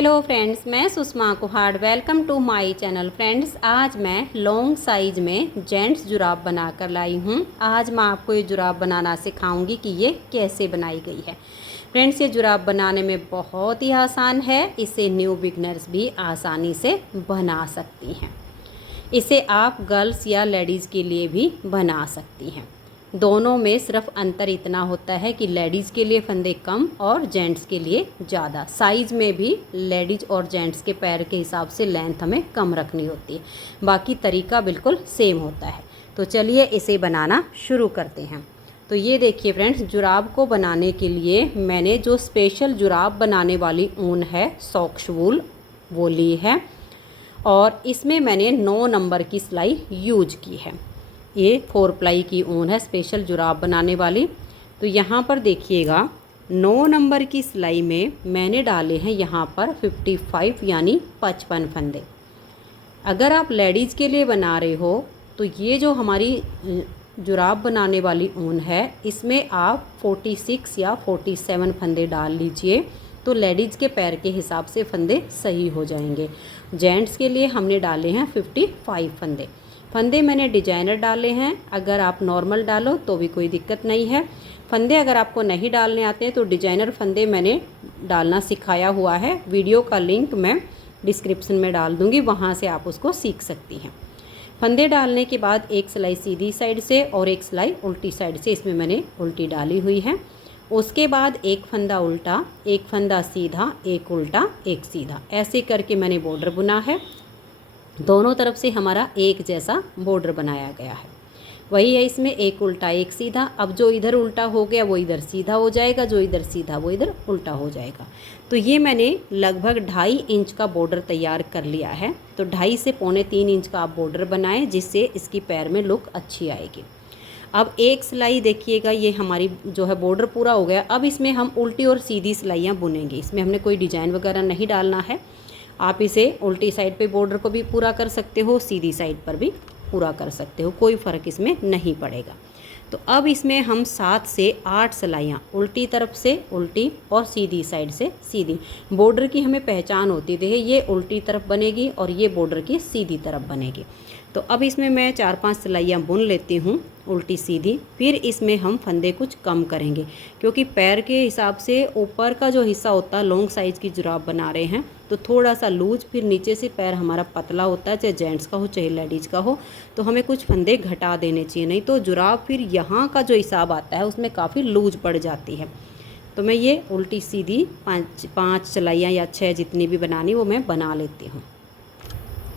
Hello friends, मैं Sushma Kuhad. Welcome to my channel. Friends, आज मैं लॉन्ग साइज में जेंट्स जुराब बनाकर लाई हूँ। आज मैं आपको ये जुराब बनाना सिखाऊंगी कि ये कैसे बनाई गई है। फ्रेंड्स, ये जुराब बनाने में बहुत ही आसान है। इसे न्यू बिगनर्स भी आसानी से बना सकती हैं। इसे आप गर्ल्स या लेडीज़ के लिए भी बना सकती हैं। दोनों में सिर्फ अंतर इतना होता है कि लेडीज़ के लिए फंदे कम और जेंट्स के लिए ज़्यादा। साइज़ में भी लेडीज़ और जेंट्स के पैर के हिसाब से लेंथ हमें कम रखनी होती है। बाकी तरीका बिल्कुल सेम होता है। तो चलिए इसे बनाना शुरू करते हैं। तो ये देखिए फ्रेंड्स, जुराब को बनाने के लिए मैंने जो स्पेशल जुराब बनाने वाली ऊन है, सॉक्स वूल, वो ली है। और इसमें मैंने 9 नंबर की सिलाई यूज की है। ये 4 प्लाई की ऊन है, स्पेशल जुराब बनाने वाली। तो यहाँ पर देखिएगा, 9 नंबर की सिलाई में मैंने डाले हैं यहाँ पर 55 यानी 55 फंदे। अगर आप लेडीज़ के लिए बना रहे हो तो ये जो हमारी जुराब बनाने वाली ऊन है, इसमें आप 46 या 47 फंदे डाल लीजिए, तो लेडीज़ के पैर के हिसाब से फंदे सही हो जाएंगे। जेंट्स के लिए हमने डाले हैं 55 फंदे। फंदे मैंने डिजाइनर डाले हैं। अगर आप नॉर्मल डालो तो भी कोई दिक्कत नहीं है। फंदे अगर आपको नहीं डालने आते हैं तो डिजाइनर फंदे मैंने डालना सिखाया हुआ है। वीडियो का लिंक मैं डिस्क्रिप्शन में डाल दूँगी, वहाँ से आप उसको सीख सकती हैं। फंदे डालने के बाद एक सिलाई सीधी साइड से और एक सिलाई उल्टी साइड से, इसमें मैंने उल्टी डाली हुई है। उसके बाद एक फंदा उल्टा, एक फंदा सीधा, एक उल्टा, एक सीधा, ऐसे करके मैंने बॉर्डर बुना है। दोनों तरफ से हमारा एक जैसा बॉर्डर बनाया गया है। वही है, इसमें एक उल्टा एक सीधा। अब जो इधर उल्टा हो गया वो इधर सीधा हो जाएगा, जो इधर सीधा वो इधर उल्टा हो जाएगा। तो ये मैंने लगभग 2.5 इंच का बॉर्डर तैयार कर लिया है। तो 2.5 से 3.25 इंच का आप बॉर्डर बनाएं, जिससे इसकी पैर में लुक अच्छी आएगी। अब एक सिलाई देखिएगा, ये हमारी जो है बॉर्डर पूरा हो गया। अब इसमें हम उल्टी और सीधी सिलाइयाँ बुनेंगे। इसमें हमने कोई डिजाइन वगैरह नहीं डालना है। आप इसे उल्टी साइड पे बॉर्डर को भी पूरा कर सकते हो, सीधी साइड पर भी पूरा कर सकते हो, कोई फ़र्क इसमें नहीं पड़ेगा। तो अब इसमें हम 7 से 8 सिलाइयाँ उल्टी तरफ से उल्टी और सीधी साइड से सीधी, बॉर्डर की हमें पहचान होती है। देखिए, ये उल्टी तरफ बनेगी और ये बॉर्डर की सीधी तरफ बनेगी। तो अब इसमें मैं 4-5 सिलाइयाँ बुन लेती हूँ उल्टी सीधी। फिर इसमें हम फंदे कुछ कम करेंगे, क्योंकि पैर के हिसाब से ऊपर का जो हिस्सा होता है, लॉन्ग साइज़ की जुराब बना रहे हैं तो थोड़ा सा लूज, फिर नीचे से पैर हमारा पतला होता है, चाहे जेंट्स का हो चाहे लेडीज़ का हो। तो हमें कुछ फंदे घटा देने चाहिए, नहीं तो जुराब फिर यहाँ का जो हिसाब आता है उसमें काफ़ी लूज पड़ जाती है। तो मैं ये उल्टी सीधी 5 सिलाइयाँ या 6 जितनी भी बनानी वो मैं बना लेती हूँ।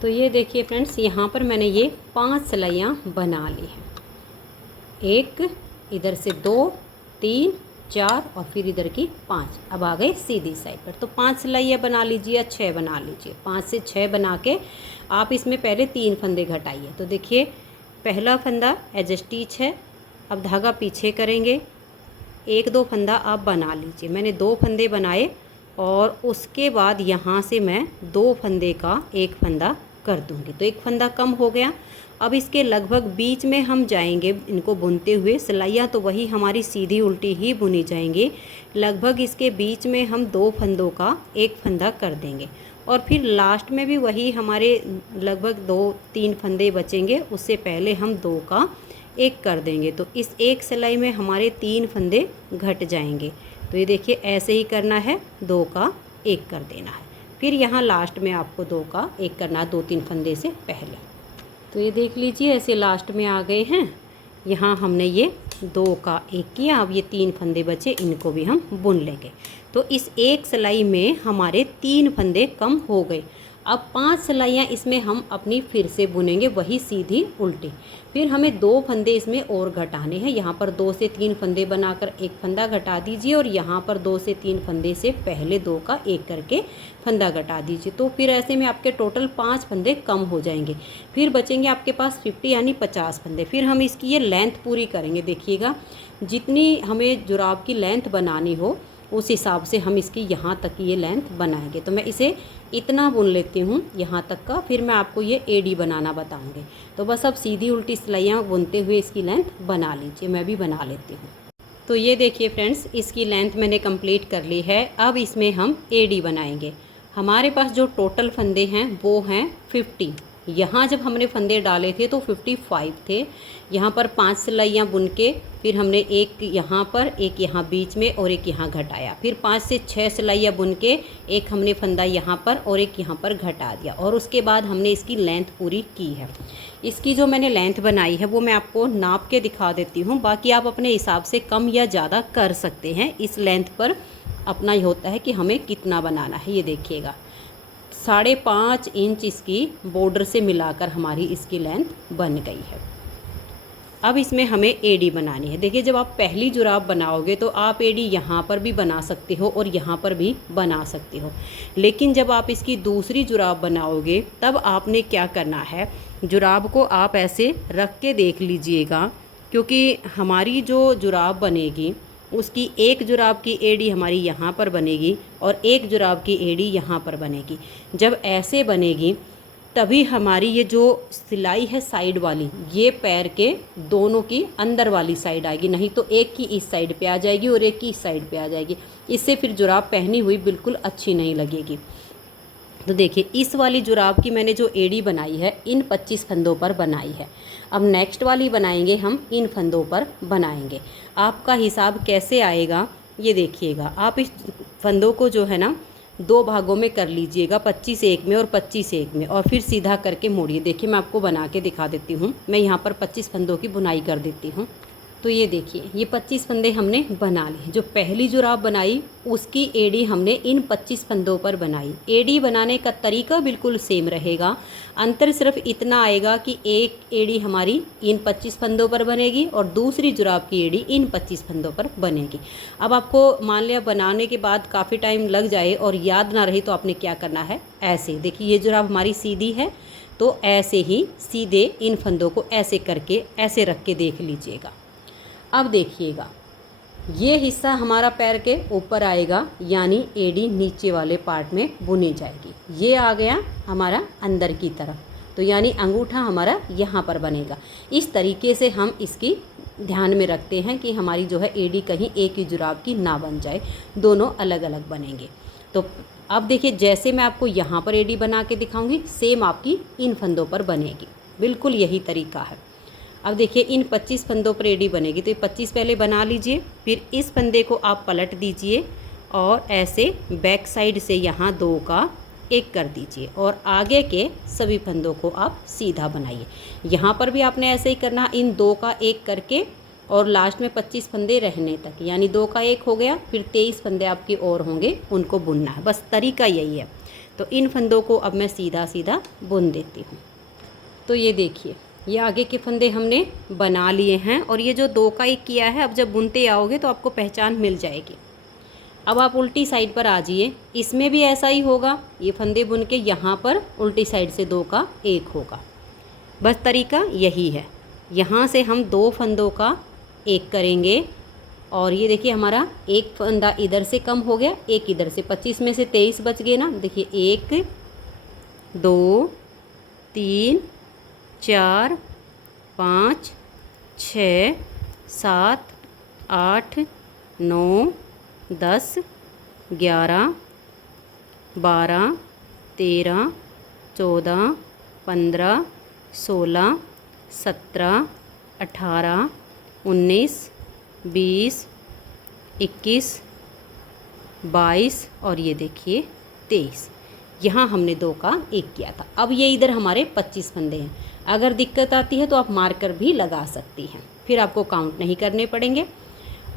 तो ये देखिए फ्रेंड्स, यहाँ पर मैंने ये 5 सिलाइयाँ बना ली हैं। एक इधर से 2, 3, 4 और फिर इधर की 5। अब आ गए सीधी साइड पर। तो 5 सिलाइयाँ बना लीजिए या 6 बना लीजिए। 5 से 6 बना के आप इसमें पहले 3 फंदे घटाइए। तो देखिए, पहला फंदा एज स्टिच है। अब धागा पीछे करेंगे, 1-2 फंदा आप बना लीजिए। मैंने 2 फंदे बनाए और उसके बाद यहाँ से मैं 2 फंदे का 1 फंदा कर दूँगी, तो 1 फंदा कम हो गया। अब इसके लगभग बीच में हम जाएंगे इनको बुनते हुए। सिलाइयाँ तो वही हमारी सीधी उल्टी ही बुनी जाएंगी। लगभग इसके बीच में हम 2 फंदों का 1 फंदा कर देंगे और फिर लास्ट में भी वही हमारे लगभग 2-3 फंदे बचेंगे, उससे पहले हम 2 का 1 कर देंगे। तो इस एक सिलाई में हमारे 3 फंदे घट जाएंगे। तो ये देखिए, ऐसे ही करना है, 2 का 1 कर देना है। फिर यहाँ लास्ट में आपको 2 का 1 करना है, 2-3 फंदे से पहले। तो ये देख लीजिए, ऐसे लास्ट में आ गए हैं। यहाँ हमने ये 2 का 1 किया। अब ये 3 फंदे बचे, इनको भी हम बुन लेंगे। तो इस एक सिलाई में हमारे 3 फंदे कम हो गए। अब 5 सिलाइयाँ इसमें हम अपनी फिर से बुनेंगे, वही सीधी उल्टी। फिर हमें 2 फंदे इसमें और घटाने हैं। यहाँ पर 2 से 3 फंदे बनाकर 1 फंदा घटा दीजिए और यहाँ पर 2 से 3 फंदे से पहले 2 का 1 करके फंदा घटा दीजिए। तो फिर ऐसे में आपके टोटल 5 फंदे कम हो जाएंगे। फिर बचेंगे आपके पास 50 यानी 50 फंदे। फिर हम इसकी ये लेंथ पूरी करेंगे। देखिएगा, जितनी हमें जुराब की लेंथ बनानी हो उस हिसाब से हम इसकी यहाँ तक की ये लेंथ बनाएंगे। तो मैं इसे इतना बुन लेती हूँ यहाँ तक का, फिर मैं आपको ये एडी बनाना बताऊँगी। तो बस अब सीधी उल्टी सिलाइयाँ बुनते हुए इसकी लेंथ बना लीजिए, मैं भी बना लेती हूँ। तो ये देखिए फ्रेंड्स, इसकी लेंथ मैंने कंप्लीट कर ली है। अब इसमें हम एडी बनाएंगे। हमारे पास जो टोटल फंदे हैं वो हैं 50। यहाँ जब हमने फंदे डाले थे तो 55 थे। यहाँ पर 5 सिलाइयाँ बुन के फिर हमने एक यहाँ पर, एक यहाँ बीच में और एक यहाँ घटाया, फिर 5 से 6 सिलाइयाँ बुन के एक हमने फंदा यहाँ पर और एक यहाँ पर घटा दिया, और उसके बाद हमने इसकी लेंथ पूरी की है। इसकी जो मैंने लेंथ बनाई है वो मैं आपको नाप के दिखा देती हूँ, बाकी आप अपने हिसाब से कम या ज़्यादा कर सकते हैं। इस लेंथ पर अपना ही होता है कि हमें कितना बनाना है। ये देखिएगा 5.5 इंच इसकी बॉर्डर से मिलाकर हमारी इसकी लेंथ बन गई है। अब इसमें हमें एडी बनानी है। देखिए जब आप पहली जुराब बनाओगे तो आप एडी यहाँ पर भी बना सकते हो और यहाँ पर भी बना सकते हो, लेकिन जब आप इसकी दूसरी जुराब बनाओगे तब आपने क्या करना है, जुराब को आप ऐसे रख के देख लीजिएगा, क्योंकि हमारी जो जुराब बनेगी उसकी एक जुराब की एड़ी हमारी यहाँ पर बनेगी और एक जुराब की एड़ी यहाँ पर बनेगी। जब ऐसे बनेगी तभी हमारी ये जो सिलाई है साइड वाली, ये पैर के दोनों की अंदर वाली साइड आएगी, नहीं तो एक की इस साइड पे आ जाएगी और एक की इस साइड पे आ जाएगी। इससे फिर जुराब पहनी हुई बिल्कुल अच्छी नहीं लगेगी। तो देखिए इस वाली जुराब की मैंने जो एड़ी बनाई है इन 25 फंदों पर बनाई है। अब नेक्स्ट वाली बनाएंगे हम इन फंदों पर बनाएंगे। आपका हिसाब कैसे आएगा ये देखिएगा। आप इस फंदों को जो है ना 2 भागों में कर लीजिएगा, 25 एक में और 25 एक में, और फिर सीधा करके मोड़िए। देखिए मैं आपको बना के दिखा देती हूँ। मैं यहाँ पर 25 फंदों की बुनाई कर देती हूँ। तो ये देखिए ये 25 फंदे हमने बना लिए। जो पहली जुराब बनाई उसकी एड़ी हमने इन 25 फंदों पर बनाई। एड़ी बनाने का तरीका बिल्कुल सेम रहेगा, अंतर सिर्फ इतना आएगा कि एक एड़ी हमारी इन 25 फंदों पर बनेगी और दूसरी जुराब की एड़ी इन 25 फंदों पर बनेगी। अब आपको मान लिया बनाने के बाद काफ़ी टाइम लग जाए और याद ना रही तो आपने क्या करना है, ऐसे देखिए ये जुराब हमारी सीधी है तो ऐसे ही सीधे इन फंदों को ऐसे करके ऐसे रख के देख लीजिएगा। अब देखिएगा ये हिस्सा हमारा पैर के ऊपर आएगा, यानी एड़ी नीचे वाले पार्ट में बुनी जाएगी। ये आ गया हमारा अंदर की तरफ, तो यानी अंगूठा हमारा यहाँ पर बनेगा। इस तरीके से हम इसकी ध्यान में रखते हैं कि हमारी जो है एड़ी कहीं एक ही जुराब की ना बन जाए, दोनों अलग अलग बनेंगे। तो अब देखिए जैसे मैं आपको यहाँ पर एड़ी बना के दिखाऊंगी सेम आपकी इन फंदों पर बनेगी, बिल्कुल यही तरीका है। अब देखिए इन 25 फंदों पर एड़ी बनेगी, तो ये 25 पहले बना लीजिए, फिर इस फंदे को आप पलट दीजिए और ऐसे बैक साइड से यहाँ 2 का 1 कर दीजिए और आगे के सभी फंदों को आप सीधा बनाइए। यहाँ पर भी आपने ऐसे ही करना, इन 2 का 1 करके और लास्ट में 25 फंदे रहने तक, यानी 2 का 1 हो गया, फिर 23 फंदे आपके और होंगे, उनको बुनना है। बस तरीका यही है। तो इन फंदों को अब मैं सीधा सीधा बुन देती हूँ। तो ये देखिए ये आगे के फंदे हमने बना लिए हैं और ये जो 2 का 1 किया है, अब जब बुनते आओगे तो आपको पहचान मिल जाएगी। अब आप उल्टी साइड पर आ जाइए, इसमें भी ऐसा ही होगा। ये फंदे बुन के यहाँ पर उल्टी साइड से 2 का 1 होगा। बस तरीका यही है। यहाँ से हम 2 फंदों का 1 करेंगे और ये देखिए हमारा एक फंदा इधर से कम हो गया, एक इधर से, 25 में से 23 बच गए ना। देखिए 1 2 3 4 5 6 7 8 9 10 11 12 13 14 15 16 17 18 19 20 21 22 और ये देखिए 23। यहाँ हमने 2 का 1 किया था। अब ये इधर हमारे 25 फंदे हैं। अगर दिक्कत आती है तो आप मार्कर भी लगा सकती हैं, फिर आपको काउंट नहीं करने पड़ेंगे।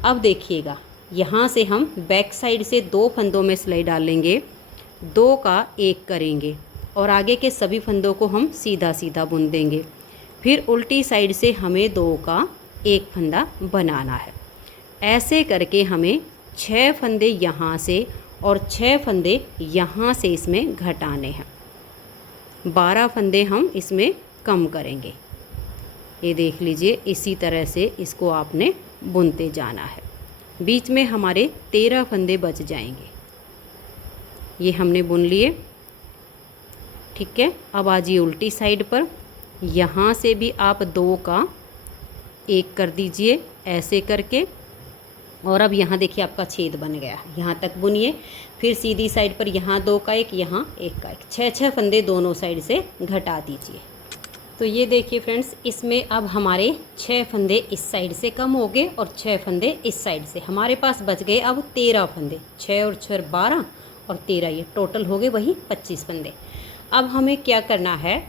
अब देखिएगा यहाँ से हम बैक साइड से 2 फंदों में सिलाई डालेंगे, 2 का 1 करेंगे और आगे के सभी फंदों को हम सीधा सीधा बुन देंगे। फिर उल्टी साइड से हमें 2 का 1 फंदा बनाना है। ऐसे करके हमें 6 फंदे यहाँ से और 6 फंदे यहाँ से इसमें घटाने हैं। 12 फंदे हम इसमें कम करेंगे। ये देख लीजिए इसी तरह से इसको आपने बुनते जाना है। बीच में हमारे 13 फंदे बच जाएंगे। ये हमने बुन लिए, ठीक है। अब आ जाइए उल्टी साइड पर, यहाँ से भी आप 2 का 1 कर दीजिए ऐसे करके और अब यहाँ देखिए आपका छेद बन गया, यहाँ तक बुनिए। फिर सीधी साइड पर यहाँ 2 का एक, यहाँ 1 का एक, 6 फंदे दोनों साइड से घटा दीजिए। तो ये देखिए फ्रेंड्स, इसमें अब हमारे 6 फंदे इस साइड से कम हो गए और 6 फंदे इस साइड से। हमारे पास बच गए अब 13 फंदे, 6 और 6 12 और 13, ये टोटल हो गए वही 25 फंदे। अब हमें क्या करना है,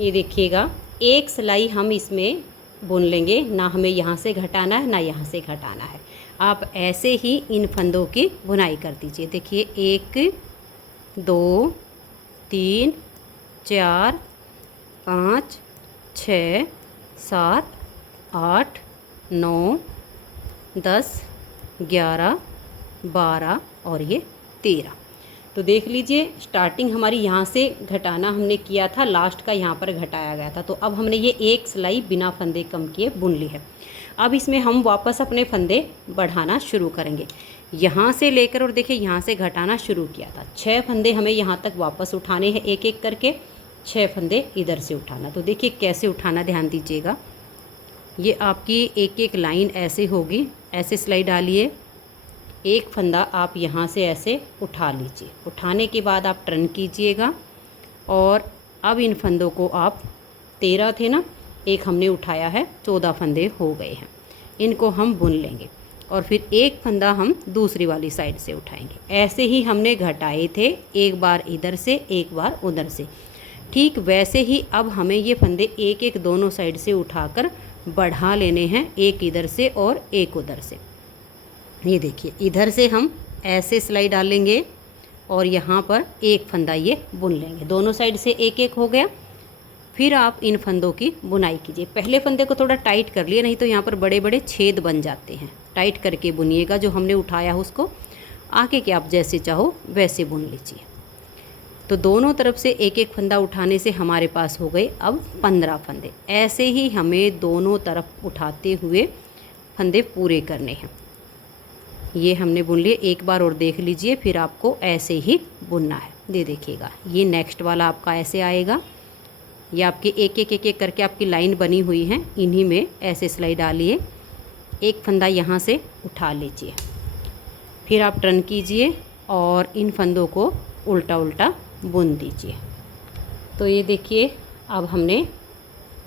ये देखिएगा, एक सिलाई हम इसमें बुन लेंगे, ना हमें यहाँ से घटाना है ना यहाँ से घटाना है। आप ऐसे ही इन फंदों की बुनाई कर दीजिए। देखिए 1 2 3 4 5 6 7 8 9 10 11 12 और ये 13। तो देख लीजिए, स्टार्टिंग हमारी यहाँ से घटाना हमने किया था, लास्ट का यहाँ पर घटाया गया था। तो अब हमने ये एक सिलाई बिना फंदे कम किए बुन ली है। अब इसमें हम वापस अपने फंदे बढ़ाना शुरू करेंगे, यहाँ से लेकर, और देखिए यहाँ से घटाना शुरू किया था। 6 फंदे हमें यहाँ तक वापस उठाने हैं, एक एक करके 6 फंदे इधर से उठाना। तो देखिए कैसे उठाना, ध्यान दीजिएगा। ये आपकी एक एक लाइन ऐसे होगी, ऐसे सिलाई डालिए, एक फंदा आप यहाँ से ऐसे उठा लीजिए। उठाने के बाद आप टर्न कीजिएगा और अब इन फंदों को आप 13 थे ना, एक हमने उठाया है, 14 फंदे हो गए हैं। इनको हम बुन लेंगे और फिर एक फंदा हम दूसरी वाली साइड से उठाएंगे। ऐसे ही हमने घटाए थे, एक बार इधर से एक बार उधर से। ठीक वैसे ही अब हमें ये फंदे एक एक दोनों साइड से उठाकर बढ़ा लेने हैं, एक इधर से और एक उधर से। ये देखिए, इधर से हम ऐसे सिलाई डालेंगे और यहाँ पर एक फंदा ये बुन लेंगे, दोनों साइड से एक एक हो गया। फिर आप इन फंदों की बुनाई कीजिए। पहले फंदे को थोड़ा टाइट कर लिए, नहीं तो यहाँ पर बड़े बड़े छेद बन जाते हैं। टाइट करके बुनिएगा, जो हमने उठाया है उसको आगे के आप जैसे चाहो वैसे बुन लीजिए। तो दोनों तरफ से एक एक फंदा उठाने से हमारे पास हो गए अब 15 फंदे। ऐसे ही हमें दोनों तरफ उठाते हुए फंदे पूरे करने हैं। ये हमने बुन लिए, एक बार और देख लीजिए, फिर आपको ऐसे ही बुनना है। ये देखिएगा, ये नेक्स्ट वाला आपका ऐसे आएगा। ये आपके एक एक करके आपकी लाइन बनी हुई है, इन्हीं में ऐसे सिलाई डालिए, एक फंदा यहाँ से उठा लीजिए, फिर आप टर्न कीजिए और इन फंदों को उल्टा उल्टा बुन दीजिए। तो ये देखिए, अब हमने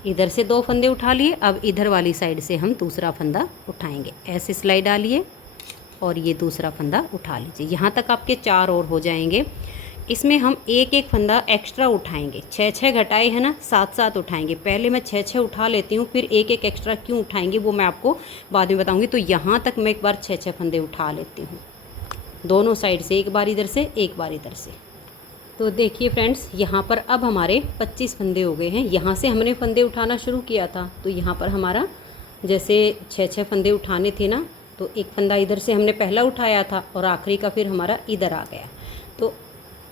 इधर से 2 फंदे उठा लिए, अब इधर वाली साइड से हम दूसरा फंदा उठाएंगे। ऐसे सिलाई डालिए और ये दूसरा फंदा उठा लीजिए। यहाँ तक आपके 4 और हो जाएंगे। इसमें हम एक एक फंदा एक्स्ट्रा उठाएंगे, 6 घटाए हैं ना, 7 उठाएंगे। पहले मैं 6 उठा लेती हूँ, फिर एक एक एक्स्ट्रा क्यों उठाएंगे वो मैं आपको बाद में बताऊँगी। तो यहाँ तक मैं एक बार 6 फंदे उठा लेती हूँ, दोनों साइड से, एक बार इधर से एक बार इधर से। तो देखिए फ्रेंड्स, यहाँ पर अब हमारे 25 फंदे हो गए हैं। यहाँ से हमने फंदे उठाना शुरू किया था, तो यहाँ पर हमारा जैसे 6 फंदे उठाने थे ना, तो एक फंदा इधर से हमने पहला उठाया था और आखिरी का फिर हमारा इधर आ गया। तो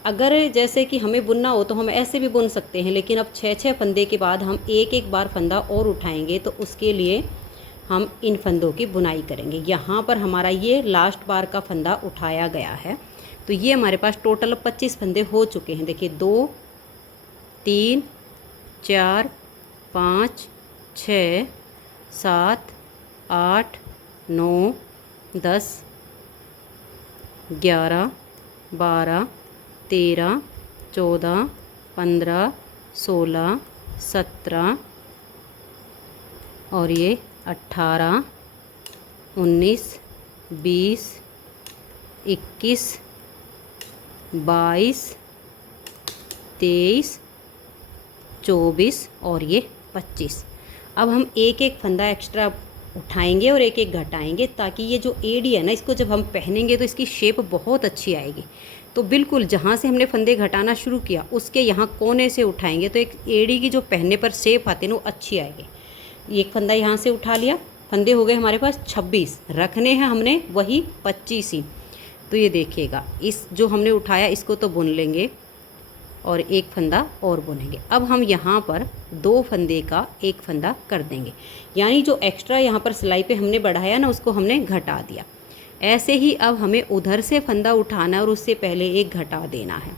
अगर जैसे कि हमें बुनना हो तो हम ऐसे भी बुन सकते हैं, लेकिन अब 6 फंदे के बाद हम एक एक बार फंदा और उठाएंगे, तो उसके लिए हम इन फंदों की बुनाई करेंगे। यहाँ पर हमारा ये लास्ट बार का फंदा उठाया गया है, तो ये हमारे पास टोटल 25 फंदे हो चुके हैं। देखिए 2 3 4 5 6 7 8 9 10 11 12 13 14 15 16 17 और ये 18 19 20 21 22 23 24 और ये 25। अब हम एक एक फंदा एक्स्ट्रा उठाएंगे और एक एक घटाएंगे, ताकि ये जो एड़ी है ना, इसको जब हम पहनेंगे तो इसकी शेप बहुत अच्छी आएगी। तो बिल्कुल जहाँ से हमने फंदे घटाना शुरू किया उसके यहाँ कोने से उठाएंगे, तो एक एड़ी की जो पहनने पर शेप आती है ना, वो अच्छी आएगी। एक फंदा यहाँ से उठा लिया, फंदे हो गए हमारे पास 26, रखने हैं हमने वही 25 ही। तो ये देखिएगा, इस जो हमने उठाया इसको तो बुन लेंगे और एक फंदा और बुनेंगे। अब हम यहाँ पर 2 फंदे का एक फंदा कर देंगे, यानी जो एक्स्ट्रा यहाँ पर सिलाई पे हमने बढ़ाया ना, उसको हमने घटा दिया। ऐसे ही अब हमें उधर से फंदा उठाना है और उससे पहले एक घटा देना है।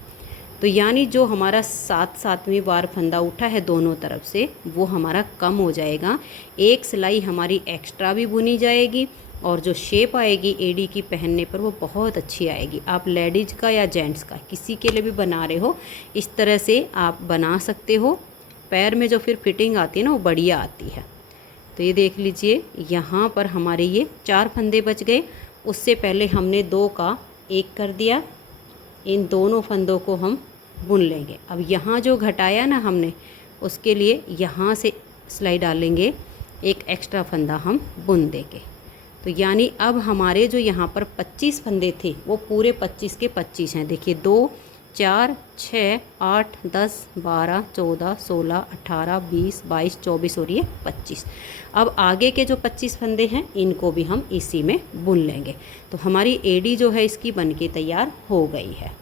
तो यानी जो हमारा 7वीं बार फंदा उठा है दोनों तरफ से, वो हमारा कम हो जाएगा। एक सिलाई हमारी एक्स्ट्रा भी बुनी जाएगी और जो शेप आएगी एड़ी की पहनने पर वो बहुत अच्छी आएगी। आप लेडीज का या जेंट्स का किसी के लिए भी बना रहे हो, इस तरह से आप बना सकते हो। पैर में जो फिर फिटिंग आती है ना वो बढ़िया आती है। तो ये देख लीजिए, यहाँ पर हमारे ये 4 फंदे बच गए। उससे पहले हमने 2 का 1 कर दिया। इन दोनों फंदों को हम बुन लेंगे। अब यहाँ जो घटाया ना हमने, उसके लिए यहाँ से सिलाई डालेंगे, एक एक्स्ट्रा फंदा हम बुन देंगे। तो यानी अब हमारे जो यहाँ पर 25 फंदे थे वो पूरे 25 के 25 हैं। देखिए 2 4 6 8 10 12 14 16 18 20 22 24 और ये 25। अब आगे के जो 25 फंदे हैं इनको भी हम इसी में बुन लेंगे। तो हमारी एड़ी जो है इसकी बनके तैयार हो गई है।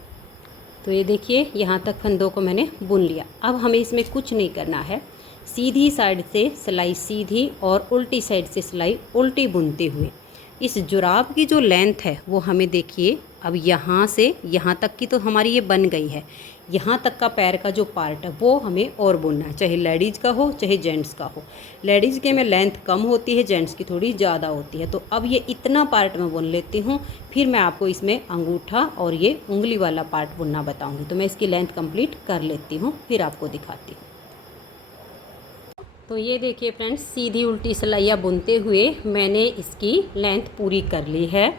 तो ये देखिए, यहाँ तक फंदों को मैंने बुन लिया। अब हमें इसमें कुछ नहीं करना है। सीधी साइड से सिलाई सीधी और उल्टी साइड से सिलाई उल्टी बुनते हुए इस जुराब की जो लेंथ है वो हमें देखिए, अब यहाँ से यहाँ तक की तो हमारी ये बन गई है। यहाँ तक का पैर का जो पार्ट है वो हमें और बुनना है, चाहे लेडीज़ का हो चाहे जेंट्स का हो। लेडीज़ के में लेंथ कम होती है, जेंट्स की थोड़ी ज़्यादा होती है। तो अब ये इतना पार्ट मैं बुन लेती हूँ, फिर मैं आपको इसमें अंगूठा और ये उंगली वाला पार्ट बुनना बताऊँगी। तो मैं इसकी लेंथ कंप्लीट कर लेती हूँ, फिर आपको दिखाती हूँ। तो ये देखिए फ्रेंड्स, सीधी उल्टी सिलाइयाँ बुनते हुए मैंने इसकी लेंथ पूरी कर ली है।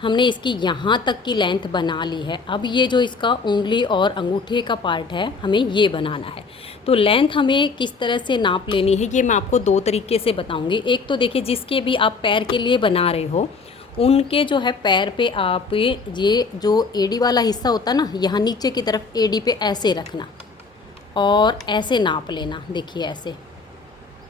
हमने इसकी यहाँ तक की लेंथ बना ली है। अब ये जो इसका उंगली और अंगूठे का पार्ट है हमें ये बनाना है। तो लेंथ हमें किस तरह से नाप लेनी है ये मैं आपको 2 तरीके से बताऊंगी। एक तो देखिए, जिसके भी आप पैर के लिए बना रहे हो उनके जो है पैर पे आप ये जो एड़ी वाला हिस्सा होता है ना, यहाँ नीचे की तरफ एड़ी पे ऐसे रखना और ऐसे नाप लेना। देखिए ऐसे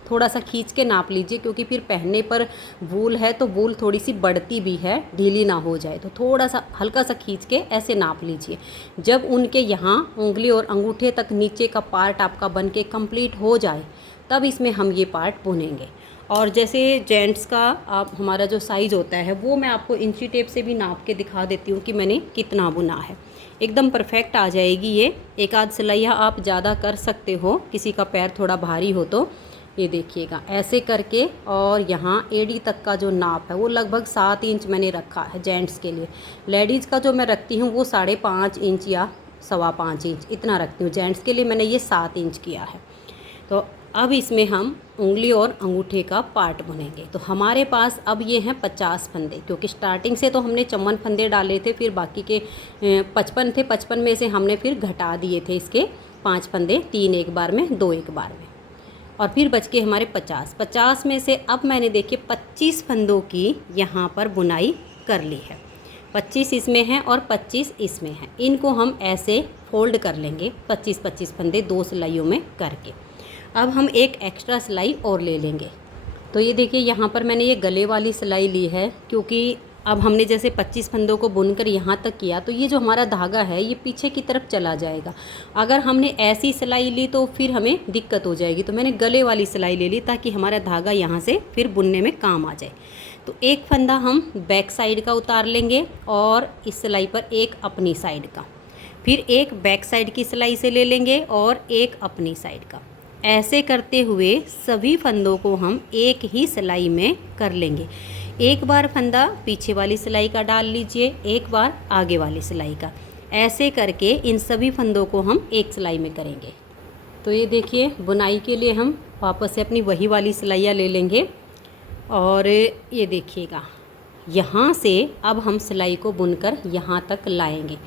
थोड़ा सा खींच के नाप लीजिए, क्योंकि फिर पहनने पर वूल है तो वूल थोड़ी सी बढ़ती भी है, ढीली ना हो जाए। तो थोड़ा सा हल्का सा खींच के ऐसे नाप लीजिए। जब उनके यहाँ उंगली और अंगूठे तक नीचे का पार्ट आपका बन के कम्प्लीट हो जाए तब इसमें हम ये पार्ट बुनेंगे। और जैसे जेंट्स का आप हमारा जो साइज़ होता है वो मैं आपको इंची टेप से भी नाप के दिखा देती हूँ कि मैंने कितना बुना है। एकदम परफेक्ट आ जाएगी ये। एक आध सिलाइयाँ आप ज़्यादा कर सकते हो, किसी का पैर थोड़ा भारी हो तो। ये देखिएगा ऐसे करके, और यहाँ एड़ी तक का जो नाप है वो लगभग 7 इंच मैंने रखा है जेंट्स के लिए। लेडीज़ का जो मैं रखती हूँ वो 5.5 इंच या 5.25 इंच इतना रखती हूँ। जेंट्स के लिए मैंने ये 7 इंच किया है। तो अब इसमें हम उंगली और अंगूठे का पार्ट बुनेंगे। तो हमारे पास अब ये हैं 50 फंदे, क्योंकि स्टार्टिंग से तो हमने 54 फंदे डाले थे, फिर बाकी के 55 थे। 55 में से हमने फिर घटा दिए थे इसके 5 फंदे, 3 एक बार में 2 एक बार में, और फिर बच के हमारे 50 में से अब मैंने देखिए 25 फंदों की यहाँ पर बुनाई कर ली है। 25 इसमें हैं और 25 इसमें हैं। इनको हम ऐसे फोल्ड कर लेंगे 25-25 फंदे 2 सिलाइयों में करके। अब हम एक एक्स्ट्रा सिलाई और ले लेंगे। तो ये देखिए, यहाँ पर मैंने ये गले वाली सिलाई ली है, क्योंकि अब हमने जैसे 25 फंदों को बुनकर यहाँ तक किया तो ये जो हमारा धागा है ये पीछे की तरफ चला जाएगा। अगर हमने ऐसी सिलाई ली तो फिर हमें दिक्कत हो जाएगी। तो मैंने गले वाली सिलाई ले ली ताकि हमारा धागा यहाँ से फिर बुनने में काम आ जाए। तो एक फंदा हम बैक साइड का उतार लेंगे और इस सिलाई पर एक अपनी साइड का, फिर एक बैक साइड की सिलाई से ले लेंगे और एक अपनी साइड का। ऐसे करते हुए सभी फंदों को हम एक ही सिलाई में कर लेंगे। एक बार फंदा पीछे वाली सिलाई का डाल लीजिए, एक बार आगे वाली सिलाई का। ऐसे करके इन सभी फंदों को हम एक सिलाई में करेंगे। तो ये देखिए, बुनाई के लिए हम वापस से अपनी वही वाली सिलाइयाँ ले लेंगे और ये देखिएगा यहाँ से अब हम सिलाई को बुनकर यहाँ तक लाएंगे,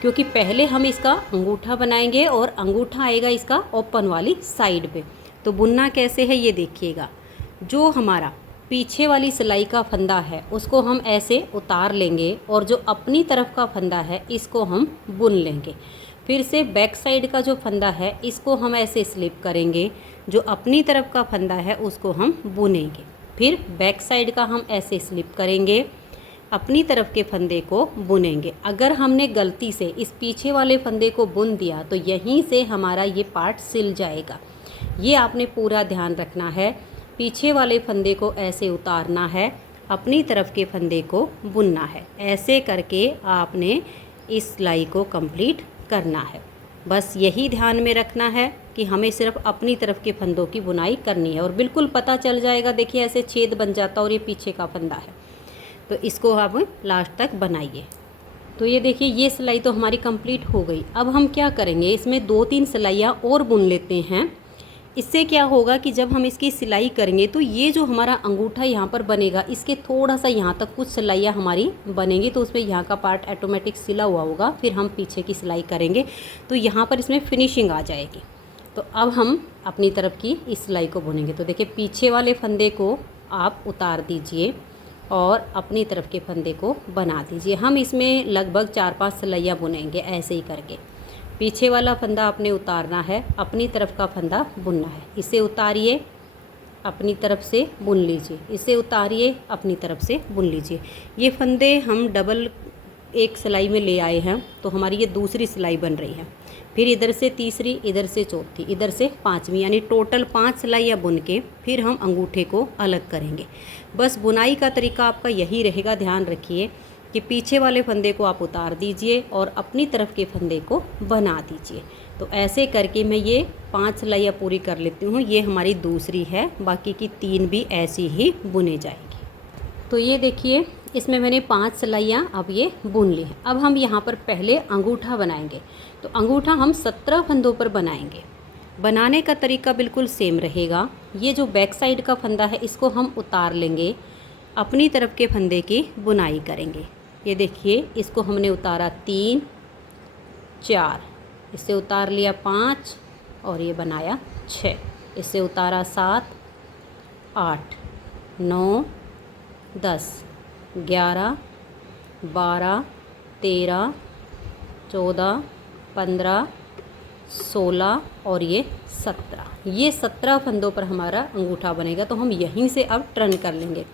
क्योंकि पहले हम इसका अंगूठा बनाएंगे और अंगूठा आएगा इसका ओपन वाली साइड पे। तो बुनना कैसे है ये देखिएगा। जो हमारा पीछे वाली सिलाई का फंदा है उसको हम ऐसे उतार लेंगे और जो अपनी तरफ का फंदा है इसको हम बुन लेंगे। फिर से बैक साइड का जो फंदा है इसको हम ऐसे स्लिप करेंगे, जो अपनी तरफ का फंदा है उसको हम बुनेंगे। फिर बैक साइड का हम ऐसे स्लिप करेंगे, अपनी तरफ के फंदे को बुनेंगे। अगर हमने गलती से इस पीछे वाले फंदे को बुन दिया तो यहीं से हमारा ये पार्ट सिल जाएगा। ये आपने पूरा ध्यान रखना है। पीछे वाले फंदे को ऐसे उतारना है, अपनी तरफ के फंदे को बुनना है। ऐसे करके आपने इस सिलाई को कंप्लीट करना है। बस यही ध्यान में रखना है कि हमें सिर्फ अपनी तरफ के फंदों की बुनाई करनी है और बिल्कुल पता चल जाएगा। देखिए ऐसे छेद बन जाता और ये पीछे का फंदा है। तो इसको आप लास्ट तक बनाइए। तो ये देखिए ये सिलाई तो हमारी कंप्लीट हो गई। अब हम क्या करेंगे, इसमें 2-3 सिलाइयाँ और बुन लेते हैं। इससे क्या होगा कि जब हम इसकी सिलाई करेंगे तो ये जो हमारा अंगूठा यहाँ पर बनेगा, इसके थोड़ा सा यहाँ तक कुछ सिलाइयाँ हमारी बनेंगी, तो उसमें यहाँ का पार्ट ऑटोमेटिक सिला हुआ होगा। फिर हम पीछे की सिलाई करेंगे तो यहाँ पर इसमें फिनिशिंग आ जाएगी। तो अब हम अपनी तरफ की इस सिलाई को बुनेंगे। तो देखिए पीछे वाले फंदे को आप उतार दीजिए और अपनी तरफ के फंदे को बना दीजिए। हम इसमें लगभग 4-5 सिलाइयाँ बुनेंगे ऐसे ही करके। पीछे वाला फंदा आपने उतारना है, अपनी तरफ का फंदा बुनना है। इसे उतारिए, अपनी तरफ से बुन लीजिए, इसे उतारिए, अपनी तरफ से बुन लीजिए। ये फंदे हम डबल एक सिलाई में ले आए हैं, तो हमारी ये दूसरी सिलाई बन रही है। फिर इधर से तीसरी, इधर से चौथी, इधर से पांचवी, यानी टोटल 5 सिलाइयाँ बुन के फिर हम अंगूठे को अलग करेंगे। बस बुनाई का तरीका आपका यही रहेगा। ध्यान रखिए कि पीछे वाले फंदे को आप उतार दीजिए और अपनी तरफ के फंदे को बना दीजिए। तो ऐसे करके मैं ये 5 सिलाइयाँ पूरी कर लेती हूँ। ये हमारी दूसरी है, बाकी की 3 भी ऐसी ही बुने जाएगी। तो ये देखिए इसमें मैंने 5 सिलाइयाँ अब ये बुन ली हैं। अब हम यहाँ पर पहले अंगूठा बनाएंगे। तो अंगूठा हम 17 फंदों पर बनाएंगे। बनाने का तरीका बिल्कुल सेम रहेगा। ये जो बैक साइड का फंदा है इसको हम उतार लेंगे, अपनी तरफ के फंदे की बुनाई करेंगे। ये देखिए इसको हमने उतारा 3, 4, इससे उतार लिया 5 और ये बनाया 6, इससे उतारा 7, 8, 9, 10, 11, 12, 13, 14, 15, 16 और ये 17। ये 17 फंदों पर हमारा अंगूठा बनेगा। तो हम यहीं से अब टर्न कर लेंगे,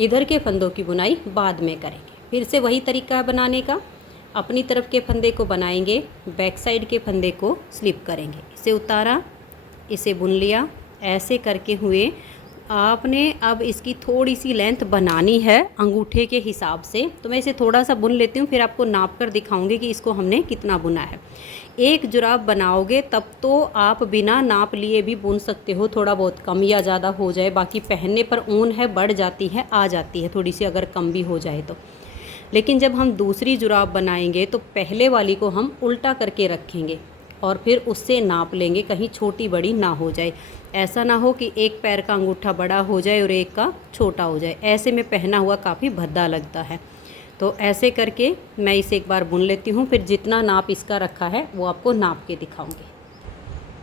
इधर के फंदों की बुनाई बाद में करेंगे। फिर से वही तरीका है बनाने का। अपनी तरफ के फंदे को बनाएंगे, बैक साइड के फंदे को स्लिप करेंगे, इसे उतारा, इसे बुन लिया। ऐसे करके हुए आपने अब इसकी थोड़ी सी लेंथ बनानी है अंगूठे के हिसाब से। तो मैं इसे थोड़ा सा बुन लेती हूँ, फिर आपको नाप कर दिखाऊंगी कि इसको हमने कितना बुना है। एक जुराब बनाओगे तब तो आप बिना नाप लिए भी बुन सकते हो, थोड़ा बहुत कम या ज़्यादा हो जाए। बाकी पहनने पर ऊन है बढ़ जाती है, आ जाती है थोड़ी सी, अगर कम भी हो जाए तो। लेकिन जब हम दूसरी जुराब बनाएंगे तो पहले वाली को हम उल्टा करके रखेंगे और फिर उससे नाप लेंगे, कहीं छोटी बड़ी ना हो जाए। ऐसा ना हो कि एक पैर का अंगूठा बड़ा हो जाए और एक का छोटा हो जाए, ऐसे में पहना हुआ काफ़ी भद्दा लगता है। तो ऐसे करके मैं इसे एक बार बुन लेती हूँ, फिर जितना नाप इसका रखा है वो आपको नाप के दिखाऊंगी।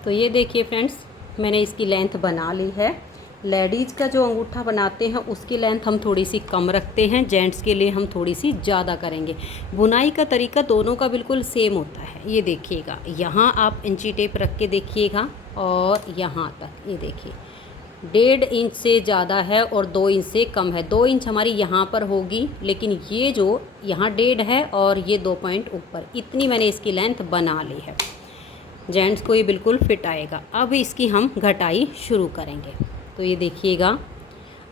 तो ये देखिए फ्रेंड्स, मैंने इसकी लेंथ बना ली है। लेडीज़ का जो अंगूठा बनाते हैं उसकी लेंथ हम थोड़ी सी कम रखते हैं, जेंट्स के लिए हम थोड़ी सी ज़्यादा करेंगे। बुनाई का तरीका दोनों का बिल्कुल सेम होता है। ये देखिएगा, यहाँ आप इंची टेप रख के देखिएगा और यहाँ तक ये देखिए 1.5 इंच से ज़्यादा है और 2 इंच से कम है। 2 इंच हमारी यहाँ पर होगी, लेकिन ये जो यहाँ 1.5 है और ये 2 पॉइंट ऊपर, इतनी मैंने इसकी लेंथ बना ली है। जेंट्स को ये बिल्कुल फिट आएगा। अब इसकी हम घटाई शुरू करेंगे। तो ये देखिएगा,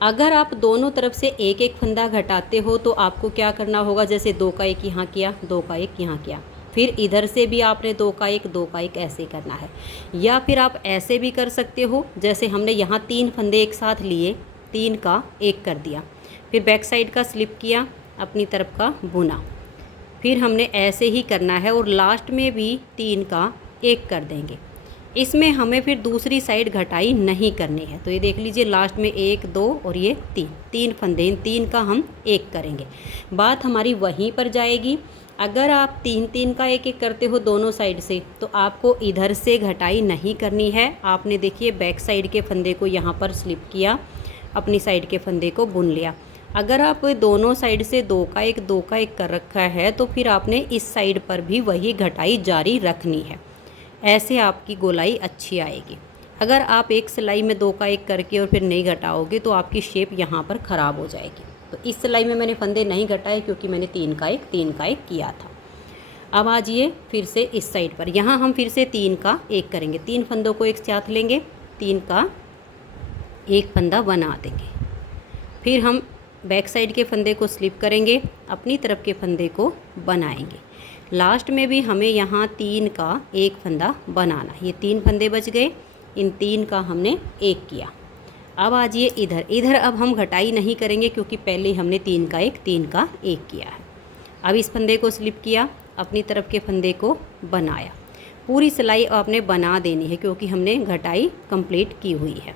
अगर आप दोनों तरफ से एक एक फंदा घटाते हो तो आपको क्या करना होगा, जैसे 2 का 1 यहाँ किया, 2 का 1 यहाँ किया, फिर इधर से भी आपने 2 का 1, 2 का 1 ऐसे करना है। या फिर आप ऐसे भी कर सकते हो, जैसे हमने यहाँ 3 फंदे एक साथ लिए, 3 का 1 कर दिया, फिर बैक साइड का स्लिप किया, अपनी तरफ का बुना, फिर हमने ऐसे ही करना है और लास्ट में भी 3 का 1 कर देंगे। इसमें हमें फिर दूसरी साइड घटाई नहीं करनी है। तो ये देख लीजिए, लास्ट में 1, 2 और ये 3 फंदे, इन 3 का हम 1 करेंगे। बात हमारी वहीं पर जाएगी। अगर आप 3 का 1 करते हो दोनों साइड से, तो आपको इधर से घटाई नहीं करनी है। आपने देखिए बैक साइड के फंदे को यहाँ पर स्लिप किया, अपनी साइड के फंदे को बुन लिया। अगर आप दोनों साइड से 2 का 1, 2 का 1 कर रखा है तो फिर आपने इस साइड पर भी वही घटाई जारी रखनी है। ऐसे आपकी गोलाई अच्छी आएगी। अगर आप एक सिलाई में 2 का 1 करके और फिर नहीं घटाओगे तो आपकी शेप यहाँ पर ख़राब हो जाएगी। तो इस सिलाई में मैंने फंदे नहीं घटाए क्योंकि मैंने 3 का 1 किया था। अब आ जाइए फिर से इस साइड पर, यहाँ हम फिर से 3 का 1 करेंगे। 3 फंदों को एक साथ लेंगे, 3 का 1 फंदा बना देंगे। फिर हम बैक साइड के फंदे को स्लिप करेंगे, अपनी तरफ के फंदे को बनाएंगे। लास्ट में भी हमें यहाँ 3 का 1 फंदा बनाना। ये 3 फंदे बच गए, इन 3 का हमने 1 किया। अब आ जाइए इधर। इधर अब हम घटाई नहीं करेंगे क्योंकि पहले हमने 3 का 1 3 का 1 किया है। अब इस फंदे को स्लिप किया, अपनी तरफ के फंदे को बनाया। पूरी सिलाई आपने बना देनी है क्योंकि हमने घटाई कंप्लीट की हुई है।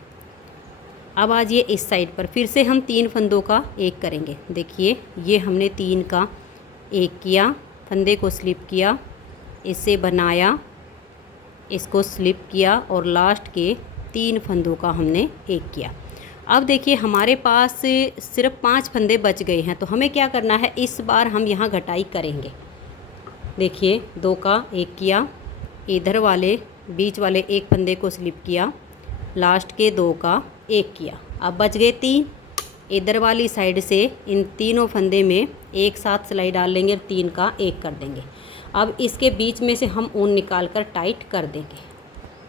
अब आ जाइए इस साइड पर, फिर से हम 3 फंदों का 1 करेंगे। देखिए ये हमने 3 का 1 किया, फंदे को स्लिप किया, इसे बनाया, इसको स्लिप किया और लास्ट के 3 फंदों का हमने 1 किया। अब देखिए हमारे पास सिर्फ 5 फंदे बच गए हैं, तो हमें क्या करना है, इस बार हम यहाँ घटाई करेंगे। देखिए 2 का 1 किया, इधर वाले बीच वाले 1 फंदे को स्लिप किया, लास्ट के 2 का 1 किया। अब बच गए 3। इधर वाली साइड से इन तीनों फंदे में एक साथ सिलाई डाल लेंगे, 3 का 1 कर देंगे। अब इसके बीच में से हम ऊन निकाल कर टाइट कर देंगे।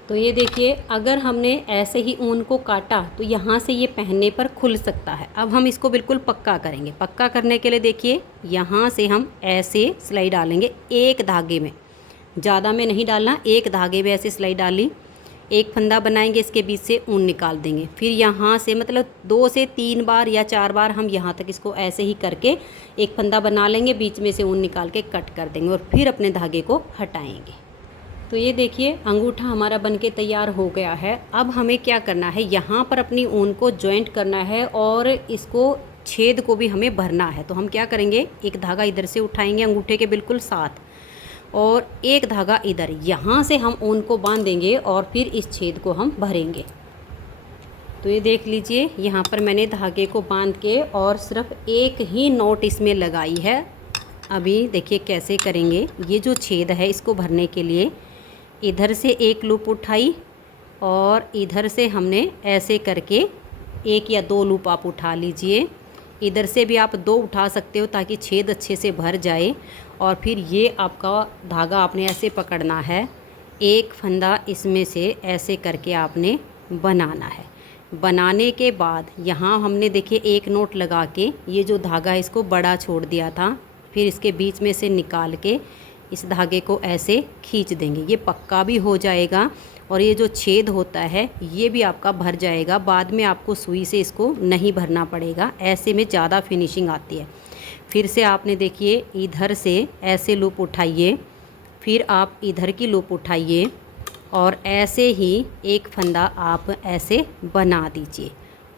तो ये देखिए अगर हमने ऐसे ही ऊन को काटा तो यहाँ से ये पहनने पर खुल सकता है। अब हम इसको बिल्कुल पक्का करेंगे। पक्का करने के लिए देखिए यहाँ से हम ऐसे सिलाई डालेंगे एक धागे में, ज़्यादा में नहीं डालना, एक धागे में ऐसे सिलाई डाली, एक फंदा बनाएंगे, इसके बीच से ऊन निकाल देंगे। फिर यहाँ से मतलब 2 से 3 बार या 4 बार हम यहाँ तक इसको ऐसे ही करके एक फंदा बना लेंगे, बीच में से ऊन निकाल के कट कर देंगे और फिर अपने धागे को हटाएंगे। तो ये देखिए अंगूठा हमारा बनके तैयार हो गया है। अब हमें क्या करना है, यहाँ पर अपनी ऊन को जॉइंट करना है और इसको छेद को भी हमें भरना है। तो हम क्या करेंगे, एक धागा इधर से उठाएंगे अंगूठे के बिल्कुल साथ और एक धागा इधर, यहाँ से हम ऊन को बांध देंगे और फिर इस छेद को हम भरेंगे। तो ये देख लीजिए यहाँ पर मैंने धागे को बांध के और सिर्फ एक ही नोट इसमें लगाई है। अभी देखिए कैसे करेंगे। ये जो छेद है इसको भरने के लिए इधर से एक लूप उठाई और इधर से हमने ऐसे करके 1 या 2 लूप आप उठा लीजिए। इधर से भी आप 2 उठा सकते हो ताकि छेद अच्छे से भर जाए। और फिर ये आपका धागा आपने ऐसे पकड़ना है, एक फंदा इसमें से ऐसे करके आपने बनाना है। बनाने के बाद यहाँ हमने देखिए एक नोट लगा के ये जो धागा है इसको बड़ा छोड़ दिया था, फिर इसके बीच में से निकाल के इस धागे को ऐसे खींच देंगे। ये पक्का भी हो जाएगा और ये जो छेद होता है ये भी आपका भर जाएगा। बाद में आपको सुई से इसको नहीं भरना पड़ेगा, ऐसे में ज़्यादा फिनिशिंग आती है। फिर से आपने देखिए इधर से ऐसे लूप उठाइए, फिर आप इधर की लूप उठाइए और ऐसे ही एक फंदा आप ऐसे बना दीजिए।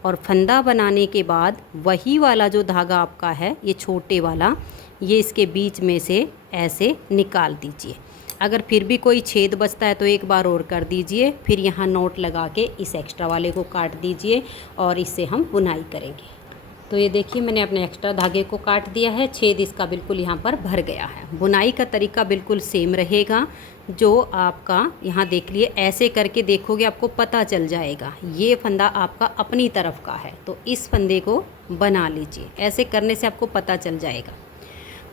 और फंदा बनाने के बाद वही वाला जो धागा आपका है ये छोटे वाला, ये इसके बीच में से ऐसे निकाल दीजिए। अगर फिर भी कोई छेद बचता है तो एक बार और कर दीजिए, फिर यहाँ नोट लगा के इस एक्स्ट्रा वाले को काट दीजिए और इससे हम बुनाई करेंगे। तो ये देखिए मैंने अपने एक्स्ट्रा धागे को काट दिया है, छेद इसका बिल्कुल यहाँ पर भर गया है। बुनाई का तरीका बिल्कुल सेम रहेगा जो आपका यहाँ देख लिए, ऐसे करके देखोगे आपको पता चल जाएगा। ये फंदा आपका अपनी तरफ का है तो इस फंदे को बना लीजिए, ऐसे करने से आपको पता चल जाएगा।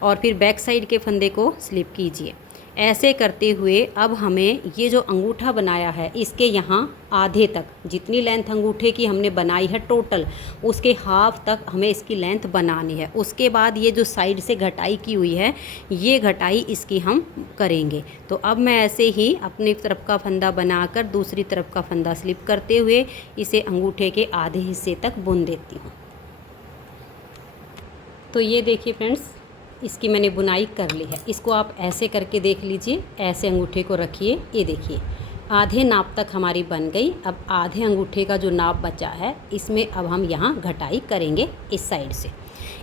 और फिर बैक साइड के फंदे को स्लिप कीजिए। ऐसे करते हुए अब हमें ये जो अंगूठा बनाया है इसके यहाँ आधे तक, जितनी लेंथ अंगूठे की हमने बनाई है टोटल, उसके हाफ तक हमें इसकी लेंथ बनानी है। उसके बाद ये जो साइड से घटाई की हुई है ये घटाई इसकी हम करेंगे। तो अब मैं ऐसे ही अपनी तरफ का फंदा बनाकर दूसरी तरफ का फंदा स्लिप करते हुए इसे अंगूठे के आधे हिस्से तक बुन देती हूँ। तो ये देखिए फ्रेंड्स, इसकी मैंने बुनाई कर ली है। इसको आप ऐसे करके देख लीजिए, ऐसे अंगूठे को रखिए, ये देखिए आधे नाप तक हमारी बन गई। अब आधे अंगूठे का जो नाप बचा है इसमें अब हम यहाँ घटाई करेंगे इस साइड से।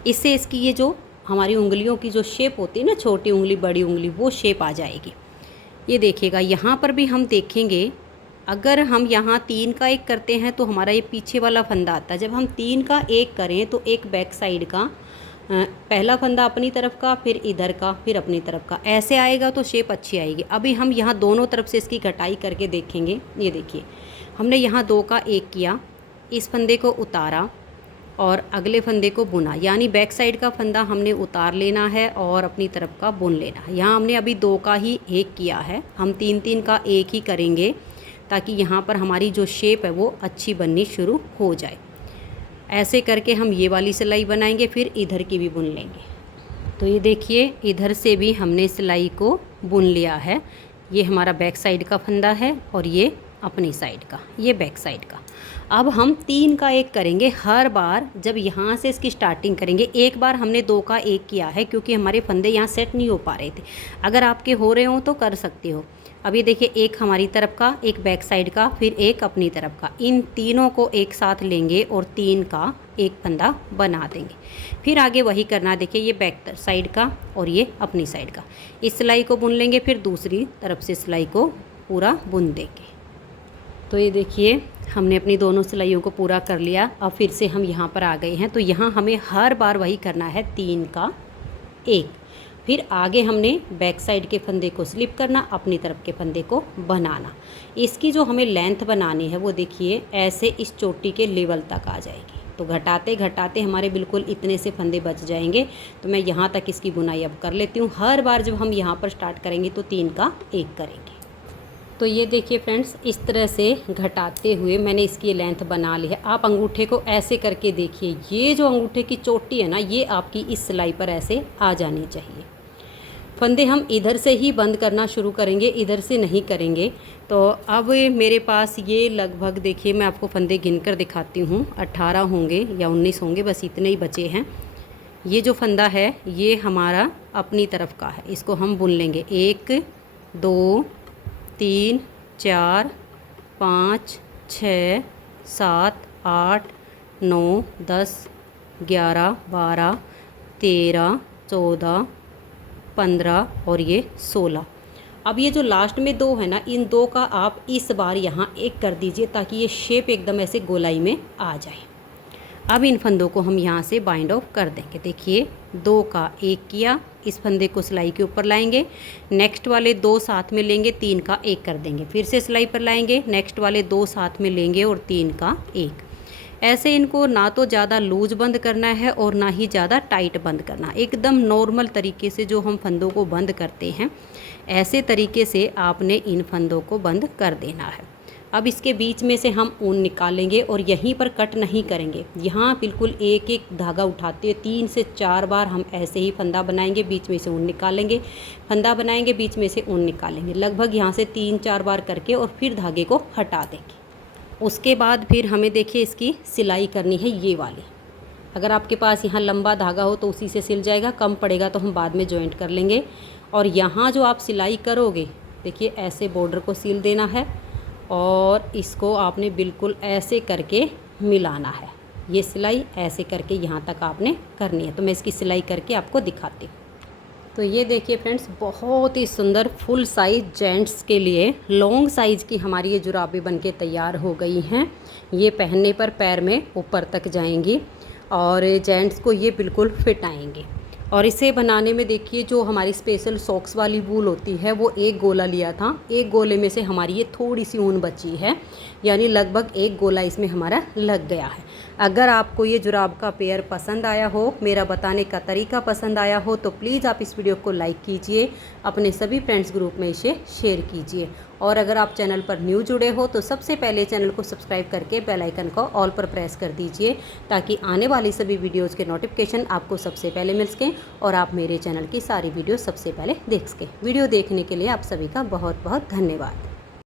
इससे इसकी ये जो हमारी उंगलियों की जो शेप होती है ना, छोटी उंगली बड़ी उंगली, वो शेप आ जाएगी। ये देखिएगा यहाँ पर भी हम देखेंगे, अगर हम यहाँ 3 का 1 करते हैं तो हमारा ये पीछे वाला फंदा आता है। जब हम 3 का 1 करें तो एक बैक साइड का पहला फंदा अपनी तरफ का, फिर इधर का, फिर अपनी तरफ का, ऐसे आएगा तो शेप अच्छी आएगी। अभी हम यहाँ दोनों तरफ से इसकी कटाई करके देखेंगे। ये देखिए हमने यहाँ 2 का 1 किया, इस फंदे को उतारा और अगले फंदे को बुना, यानी बैक साइड का फंदा हमने उतार लेना है और अपनी तरफ का बुन लेना है। यहाँ हमने अभी 2 का ही 1 किया है, हम 3 का 1 ही करेंगे ताकि यहाँ पर हमारी जो शेप है वो अच्छी बननी शुरू हो जाए। ऐसे करके हम ये वाली सिलाई बनाएंगे, फिर इधर की भी बुन लेंगे। तो ये देखिए इधर से भी हमने सिलाई को बुन लिया है। ये हमारा बैक साइड का फंदा है और ये अपनी साइड का, ये बैक साइड का। अब हम 3 का 1 करेंगे हर बार जब यहाँ से इसकी स्टार्टिंग करेंगे। एक बार हमने 2 का 1 किया है क्योंकि हमारे फंदे यहाँ सेट नहीं हो पा रहे थे। अगर आपके हो रहे हो तो कर सकते हो। अब ये देखिए, एक हमारी तरफ का, एक बैक साइड का, फिर एक अपनी तरफ का, इन तीनों को एक साथ लेंगे और 3 का 1 फंदा बना देंगे। फिर आगे वही करना, देखिए ये बैक साइड का और ये अपनी साइड का। इस सिलाई को बुन लेंगे, फिर दूसरी तरफ से सिलाई को पूरा बुन देंगे। तो ये देखिए, हमने अपनी दोनों सिलाइयों को पूरा कर लिया। अब फिर से हम यहाँ पर आ गए हैं। तो यहाँ हमें हर बार वही करना है, 3 का 1। फिर आगे हमने बैक साइड के फंदे को स्लिप करना, अपनी तरफ के फंदे को बनाना। इसकी जो हमें लेंथ बनानी है वो देखिए ऐसे इस चोटी के लेवल तक आ जाएगी। तो घटाते घटाते हमारे बिल्कुल इतने से फंदे बच जाएंगे। तो मैं यहाँ तक इसकी बुनाई अब कर लेती हूँ। हर बार जब हम यहाँ पर स्टार्ट करेंगे तो 3 का 1 करेंगे। तो ये देखिए फ्रेंड्स, इस तरह से घटाते हुए मैंने इसकी लेंथ बना ली है। आप अंगूठे को ऐसे करके देखिए, ये जो अंगूठे की चोटी है ना, ये आपकी इस सिलाई पर ऐसे आ जानी चाहिए। फंदे हम इधर से ही बंद करना शुरू करेंगे, इधर से नहीं करेंगे। तो अब मेरे पास ये लगभग देखिए, मैं आपको फंदे गिनकर दिखाती हूँ, 18 होंगे या 19 होंगे, बस इतने ही बचे हैं। ये जो फंदा है ये हमारा अपनी तरफ का है, इसको हम बुन लेंगे। 1 2 3 4 5 6 7 8 9 10 11 12 13 14 15 और ये 16। अब ये जो लास्ट में 2 है ना, इन 2 का आप इस बार यहाँ 1 कर दीजिए ताकि ये शेप एकदम ऐसे गोलाई में आ जाए। अब इन फंदों को हम यहाँ से बाइंड ऑफ कर देंगे। देखिए 2 का 1 किया, इस फंदे को सिलाई के ऊपर लाएंगे, नेक्स्ट वाले 2 साथ में लेंगे, 3 का 1 कर देंगे, फिर से सिलाई पर लाएंगे, नेक्स्ट वाले 2 साथ में लेंगे और 3 का 1। ऐसे इनको ना तो ज़्यादा लूज बंद करना है और ना ही ज़्यादा टाइट बंद करना। एकदम नॉर्मल तरीके से जो हम फंदों को बंद करते हैं, ऐसे तरीके से आपने इन फंदों को बंद कर देना है। अब इसके बीच में से हम ऊन निकालेंगे और यहीं पर कट नहीं करेंगे। यहाँ बिल्कुल एक एक धागा उठाते हुए 3 से 4 बार हम ऐसे ही फंदा बनाएंगे, बीच में से ऊन निकालेंगे, फंदा बनाएंगे, बीच में से ऊन निकालेंगे, लगभग यहाँ से 3-4 बार करके और फिर धागे को हटा देंगे। उसके बाद फिर हमें देखिए इसकी सिलाई करनी है, ये वाली। अगर आपके पास यहाँ लंबा धागा हो तो उसी से सिल जाएगा, कम पड़ेगा तो हम बाद में जॉइंट कर लेंगे। और यहाँ जो आप सिलाई करोगे, देखिए ऐसे बॉर्डर को सिल देना है और इसको आपने बिल्कुल ऐसे करके मिलाना है। ये सिलाई ऐसे करके यहाँ तक आपने करनी है। तो मैं इसकी सिलाई करके आपको दिखाती हूँ। तो ये देखिए फ्रेंड्स, बहुत ही सुंदर फुल साइज़ जेंट्स के लिए लॉन्ग साइज़ की हमारी ये जुराबें बनके तैयार हो गई हैं। ये पहनने पर पैर में ऊपर तक जाएंगी और जेंट्स को ये बिल्कुल फिट आएंगे। और इसे बनाने में देखिए, जो हमारी स्पेशल सॉक्स वाली वूल होती है वो एक गोला लिया था, एक गोले में से हमारी ये थोड़ी सी ऊन बची है, यानी लगभग एक गोला इसमें हमारा लग गया है। अगर आपको ये जुराब का पेयर पसंद आया हो, मेरा बताने का तरीका पसंद आया हो, तो प्लीज़ आप इस वीडियो को लाइक कीजिए, अपने सभी फ्रेंड्स ग्रुप में इसे शेयर कीजिए। और अगर आप चैनल पर न्यू जुड़े हो तो सबसे पहले चैनल को सब्सक्राइब करके बेल आइकन को ऑल पर प्रेस कर दीजिए, ताकि आने वाली सभी वीडियोज़ के नोटिफिकेशन आपको सबसे पहले मिल सकें और आप मेरे चैनल की सारी वीडियो सबसे पहले देख सकें। वीडियो देखने के लिए आप सभी का बहुत बहुत धन्यवाद।